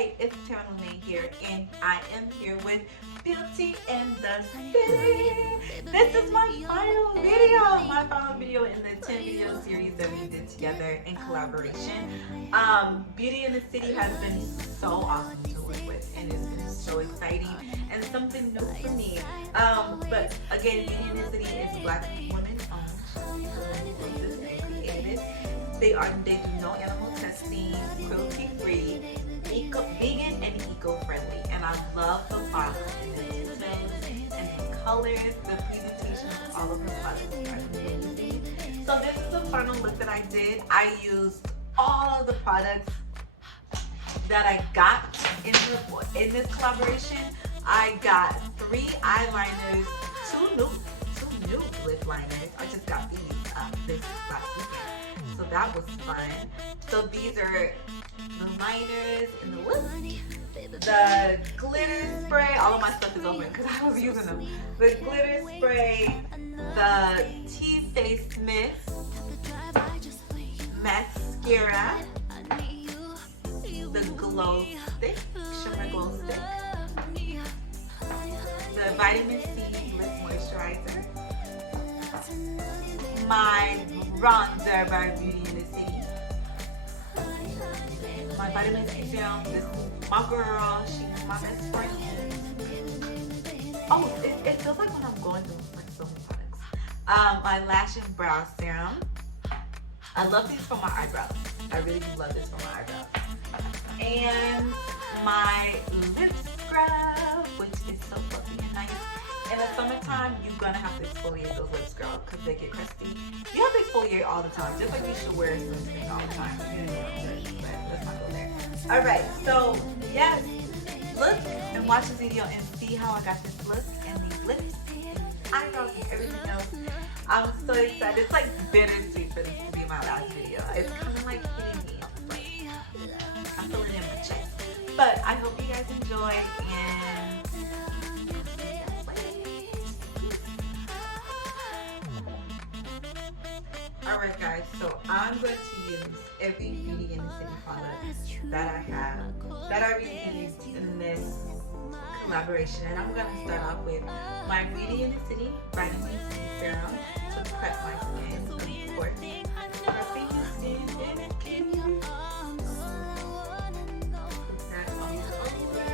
Hey, it's Terminal here, and I am here with Beauty in the City. This is my final video in the 10 video series that we did together in collaboration. Beauty in the City has been so awesome to work with, and it's been so exciting and something new for me. But again, Beauty in the City is Black women owned. They do no animal testing, cruelty-free, vegan and eco-friendly, and I love the box and the details and the colors, the presentation of all of the products are amazing. So this is the final look that I did. I used all of the products that I got in this collaboration. I got 3 eyeliners, 2 new lip liners. I just got these this last weekend, so that was fun. So these are the liners and the lips, the glitter spray. All of my stuff is open because I was using them. The glitter spray, the Too-Faced Mist mascara, the glow stick, Shimmer glow stick, the vitamin C lip moisturizer, my bronzer by Beauty in the City, my vitamin C serum. This is my girl. She's my best friend. Oh, it feels like when I'm going through like so many products. My Lash and Brow Serum. I love these for my eyebrows. I really do love this for my eyebrows. And my lip scrub, which is so fluffy and nice. In the summertime, you're gonna have to exfoliate those lips, girl, because they get crusty. You have to exfoliate all the time, just like you should wear sunscreen all the time. You know what I'm saying? But let's not go there. All right, so yes, look and watch the video and see how I got this look and these lips, eyebrows, and everything else. I'm so excited. It's like bittersweet for this to be my last video. It's kind of like hitting me. I'm feeling it in my chest. But I hope you guys enjoy, and alright guys, so I'm going to use every Beauty in the City product that I have, that I used in this collaboration. And I'm going to start off with my Beauty in the City Vitamin C Serum to prep my skin, of course. Prepping the skin is key. Put that all over.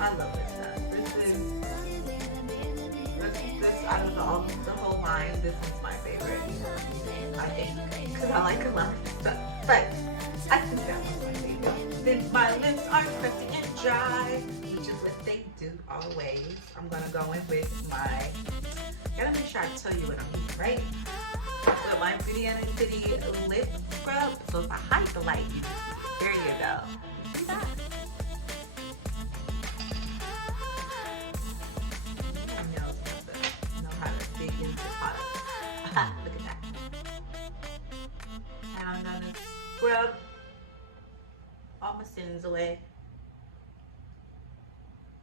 I love this stuff. This out of the whole line, this is my favorite, I think, because I like a lot of stuff, but I think that was my favorite. Then my lips are crusty and dry, which is what they do always. I'm gonna go in with my, gotta make sure I tell you what I'm using, right? So my Beauty in the City lip scrub. So if I hide the light, you can see. There you go. See that? Look at that. And I'm gonna scrub all my sins away.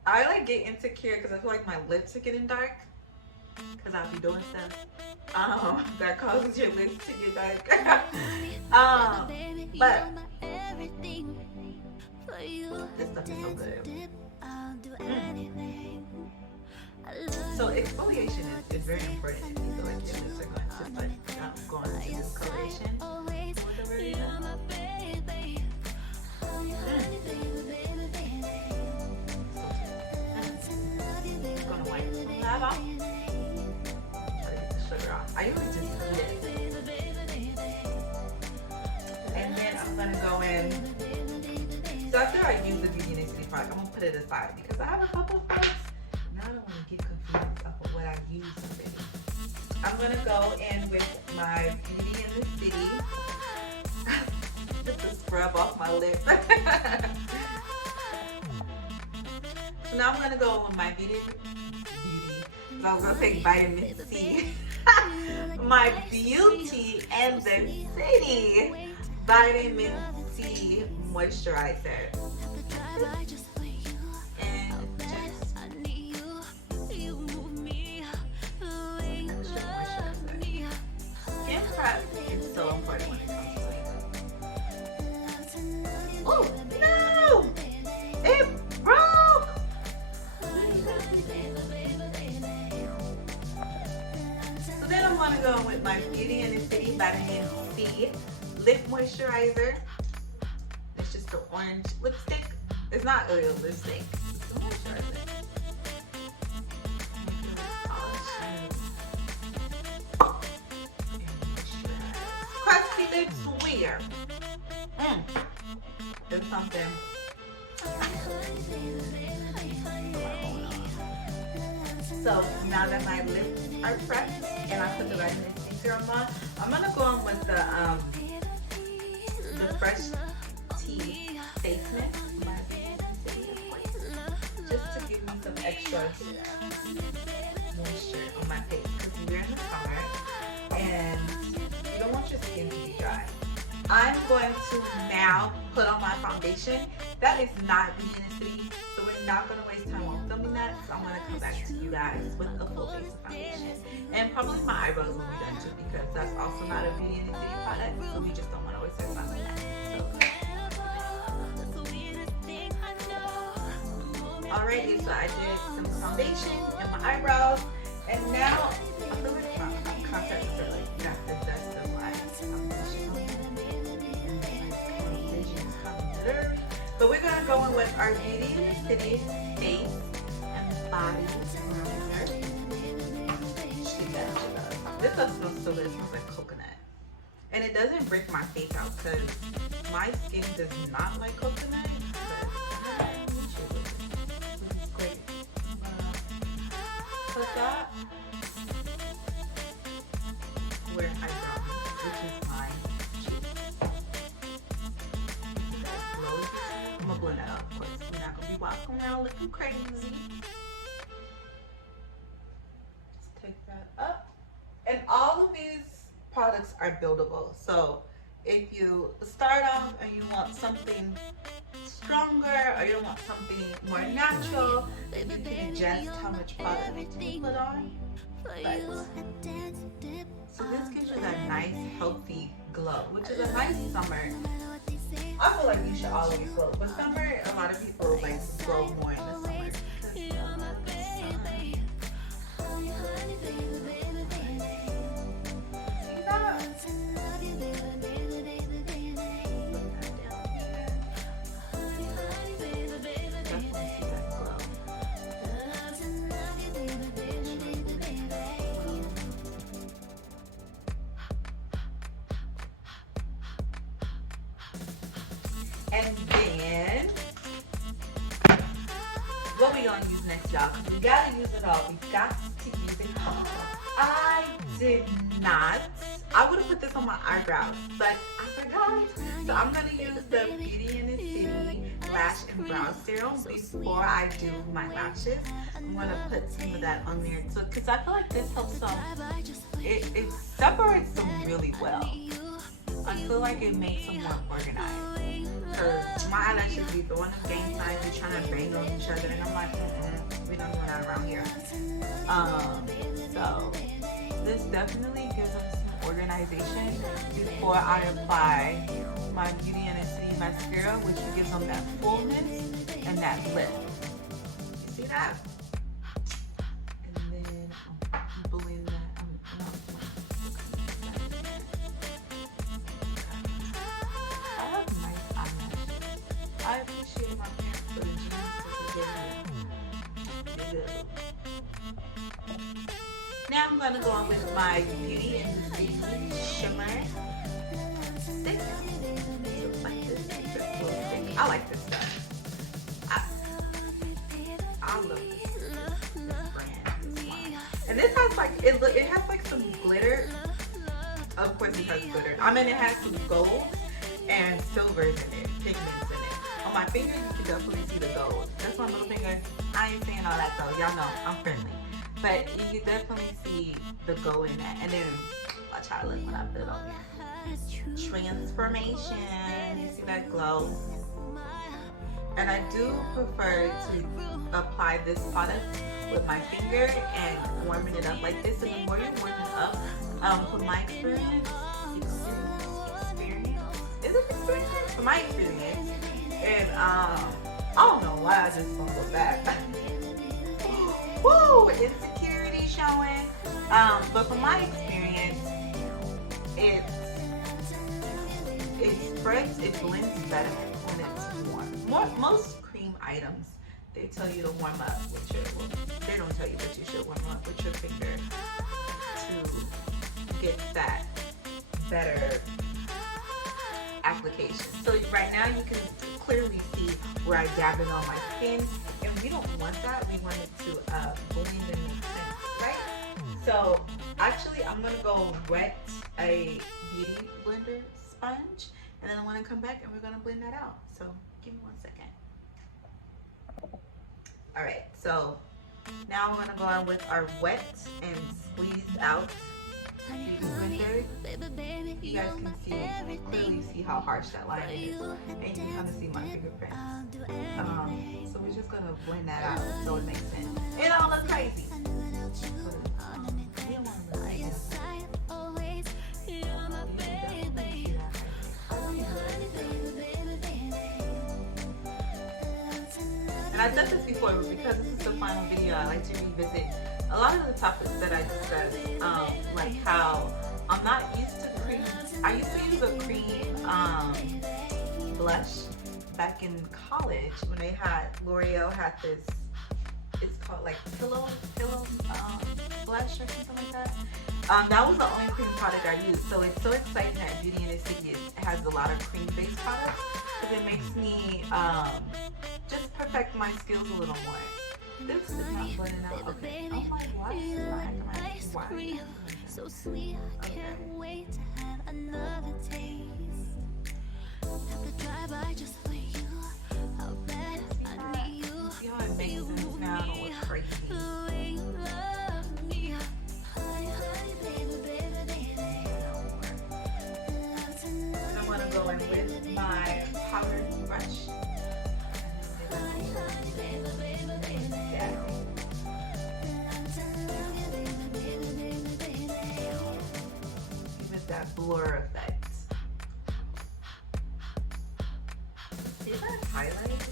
I like get insecure because I feel like my lips are getting dark because I'll be doing stuff that causes your lips to get dark. But this stuff is so good. So exfoliation is very important if you feel like your lips are going to going through discoloration. Whatever it is. I'm gonna wipe some lab off. Try to get the sugar off. I usually just eat it. And then I'm gonna go in. So after I use the Beauty in the City product, I'm gonna put it aside because I have a couple of products. Now I don't want to get confused off of what I use already. I'm going to go in with my Beauty in the City. Just to scrub off my lip. So now I'm going to go with my Beauty. So I was going to say vitamin C. My Beauty in the City Vitamin C Moisturizer. It's so important when it comes to makeup. Oh, no! moisturizer. It's just an orange lipstick. It's not really a lipstick. It's a moisturizer. Crusty lips weird. It's something. So now that my lips are prepped and I put the vitamin C serum on, I'm gonna go on with the fresh tea face mix, just to give me some extra moisture on my face because we're in the summer and you don't want your skin to be dry. I'm going to now put on my foundation. That is not BNTC, so we're not going to waste time on filming that. So I'm going to come back to you guys with a full face of foundation. And probably my eyebrows will be done too because that's also not a BNTC product, so we just don't want to waste our time on that. So, alrighty, so I did some foundation in my eyebrows, and now I feel like my contacts are like got the dust of my foundation on. But we're gonna go in with our Beauty in the City face and body bronzer. This stuff smells so good. It smells like coconut, and it doesn't break my face out because my skin does not like coconut. But it's great. Put that where I draw, which is my I'm gonna blend that out, of course. We're not gonna be walking around looking crazy. Let's take that up. And all of these products are buildable. So if you start off and you want something stronger or you want something more natural, you can adjust how much product you put on. But, so this gives you that nice healthy glow, which is a nice summer. I feel like you should always glow, but summer, a lot of people like to glow more in the summer. And then, what we gonna use next, y'all? Because we gotta use it all. We got to use it all. I did not. I would have put this on my eyebrows, but I forgot. So I'm gonna use the Beauty in the City Lash and Brow Serum before I do my lashes. I'm gonna put some of that on there too, because I feel like this helps them. It separates them really well. I feel like it makes them more organized. Cause my eyelashes be throwing them gang signs, be trying to bang on each other, and I'm like, we don't do that around here. So this definitely gives them some organization before I apply my Beauty in the City mascara, which gives them that fullness and that lift. You see that? And then I'm blend that. I appreciate my parents for the jeans that they gave me. Now I'm gonna go on with my Beauty in the City Shimmer stick. Like this. I like this stuff. I love this brand. And this has like it has like some glitter. Of course it has glitter. I mean it has some gold and silvers in it, pigments in it. On my finger, you can definitely see the gold. That's my little finger. I ain't saying all that though. Y'all know I'm friendly. But you can definitely see the gold in that. And then watch how I look when I put it on here. Transformation. You see that glow? And I do prefer to apply this product with my finger and warming it up like this. And the more you warm it up, from my experience, is it experience? From my experience, and I don't know why I just don't go back. Woo! Insecurity showing. But from my experience, it's spreads, it blends better when it's warm. Most cream items, they tell you to warm up with your, well, they don't tell you, but you should warm up with your finger to get that better application. So right now you can clearly see where I dab it on my skin, and we don't want that. We want it to blend and make sense, right? So actually I'm gonna go wet a beauty blender sponge, and then I want to come back and we're gonna blend that out. So give me 1 second. All right, so now we're gonna go on with our wet and squeezed out beauty blender. You guys can see, clearly see how harsh that line is, and you can kind of see my fingerprints. So we're just gonna blend that out so it makes sense. It don't look crazy. And I said this before, but because this is the final video, I like to revisit a lot of the topics that I discussed, like how I'm not used to cream. I used to use a cream blush back in college when they had, L'Oreal had this, it's called like pillow blush or something like that. That was the only cream product I used. So it's so exciting that Beauty in the City has a lot of cream-based products, because it makes me just perfect my skills a little more. This is not blending out. Okay. Oh my God. Why? So sweet, I can't wait to have another taste. Have to drive by just for you. How bad I need you. See how it makes sense now? I don't look crazy. The way you love me. Honey, honey, baby, baby, baby. And I'm gonna go in with my powder brush. Honey, honey, baby, baby, baby. Give it that blur effect. See that highlight?